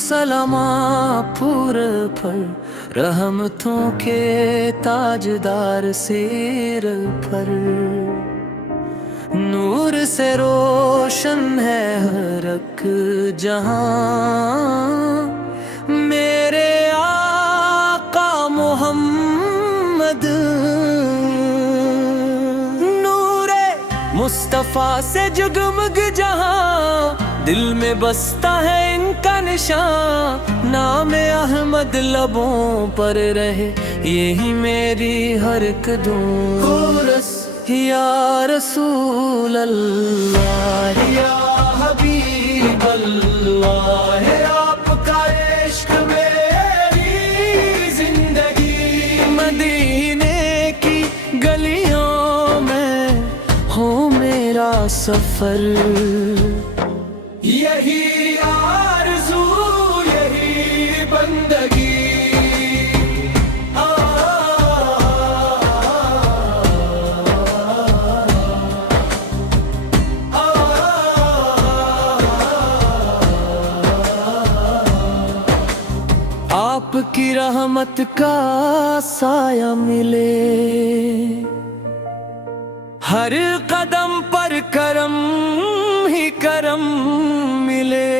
सलामा पूरे पर रहमतों के ताजदार सिर पर। नूर से रोशन है हर एक जहां, मेरे आका मोहम्मद। नूरे मुस्तफा से जगमग जहां, दिल में बसता है इनका निशान। नाम अहमद लबों पर रहे, यही मेरी हर एक कोरस। या रसूल अल्लाह या हबीब अल्लाह, आपका इश्क मेरी जिंदगी। मदीने की गलियों में हो मेरा सफर, यही आरज़ू यही बंदगी। आपकी रहमत का साया मिले, हर कदम पर करम ही करम मिले।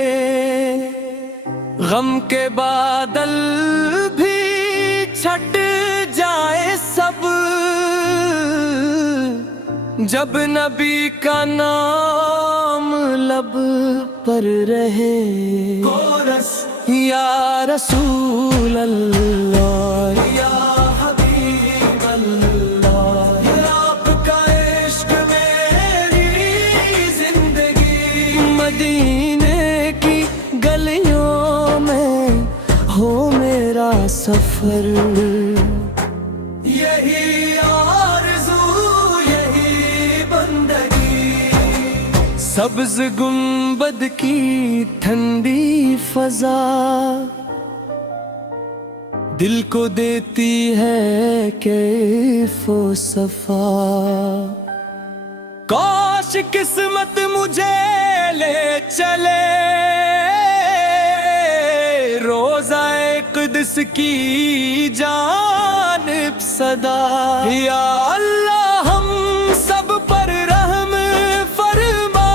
गम के बादल भी छट जाए सब, जब नबी का नाम लब पर रहे। कोरस या रसूल अल्लाह या हबीब अल्लाह, आपका इश्क मेरी जिंदगी। मदीने की गलियों में हो मेरा सफर, यही आरज़ू यही बंदगी। सब्ज़ गुंबद की ठंडी फजा दिल को देती है कैफ़ो सफ़ा। काश किस्मत मुझे ले चले रोज़ाए क़ुद्स की जानिब सदा। या अल्लाह हम सब पर रहम फरमा,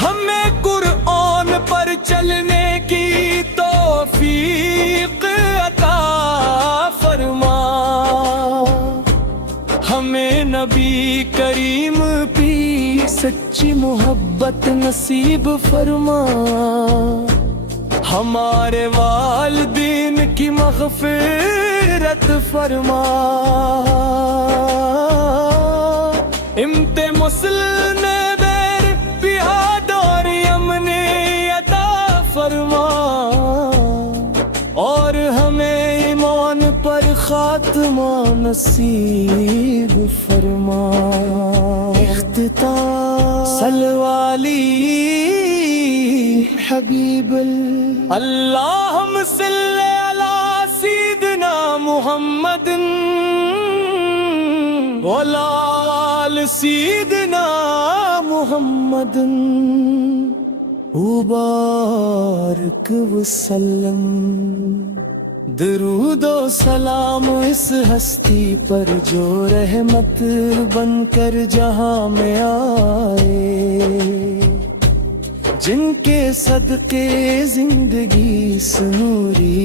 हमें कुरआन पर चलने की तौफीक अता फरमा। हमें नबी करीम की सच्ची मोहब्बत नसीब फरमा। हमारे वालिदैन की मग़फ़िरत फरमा। इम्ते मुस्लिम बेर बिहाद और यमने अता फरमा, और हमें ईमान पर खात्मा नसीब फरमा। इख्तिताम सल्लवाली हबीब अल्लाहुम्मा सल्ली अला सय्यिदिना मुहम्मदिन व अला आलि सय्यिदिना मुहम्मदिन मुबारक वसल्लम। दरूदो सलाम इस हस्ती पर जो रहमत बनकर जहां में आए, जिनके सदके जिंदगी सुनूरी,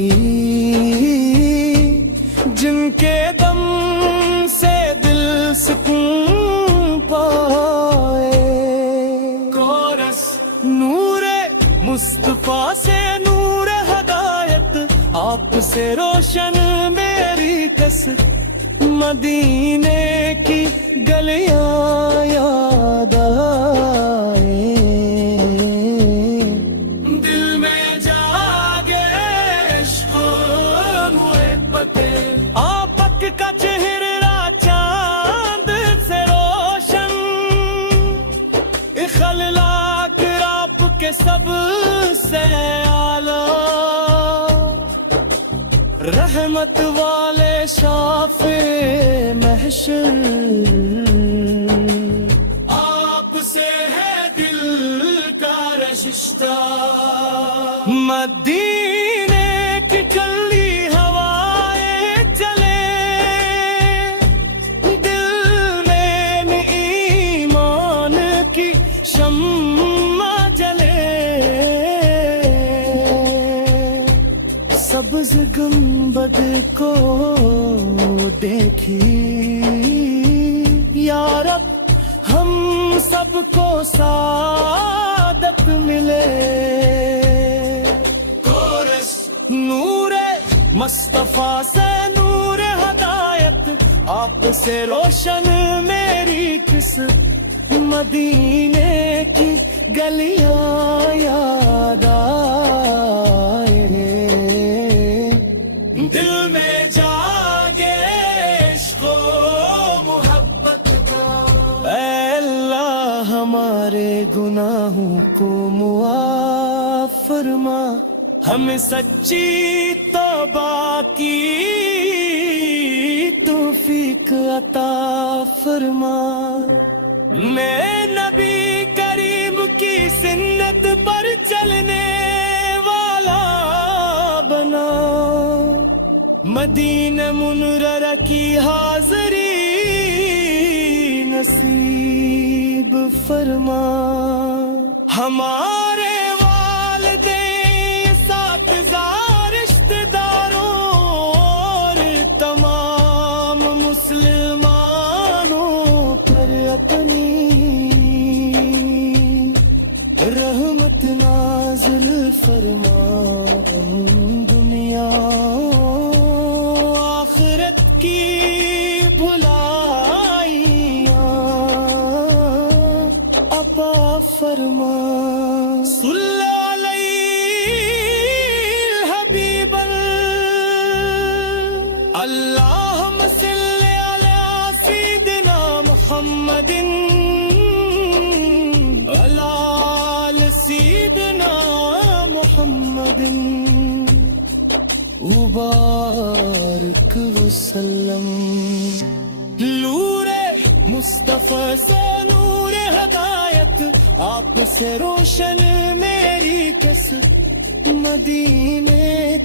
जिनके दम से दिल सुकून पाए। कोरस नूरे मुस्तफा से नूर हदायत, आपसे रोशन मेरी कसरत। मदीने की गलियां याद आए, दिल में जागे इश्क़ मोहब्बत। आपक का चेहरा चांद से रोशन, इख़लाक़ आपके सबसे आला। रहमत वाले शाफ़े महशर, आपसे है दिल का रिश्ता। مدینے کی ٹھنڈی ہوائیں چلے دل میں ایمان کی شمع جلے سبز گنبد کو دیکھی یا رب ہم سب کو سعادت ملے کورس نور مصطفیٰ سے نور ہدایت آپ سے روشن میری کس مدینے کی گلیاں یاد آئے دل میں جاگے عشق و محبت کا اے اللہ ہمارے گناہوں کو معاف فرما ہمیں سچی توبہ کی توفیق عطا فرما میں نبی کریم کی سنت پر چلنے والا بنا مدینہ منورہ کی حاضری نصیب فرما ہمارے والدین اساتذہ رشتہ داروں اور تمام مسلمانوں پر اپنی رحمت نازل فرما دنیا آخرت کی بھلائیاں عطا فرما صلی علیہ حبیب اللہم صلی علی سیدنا محمد آل سیدنا محمد مبارک وسلم نور مصطفیٰ سے نور ہدایت آپ سے روشن میری کس مدینے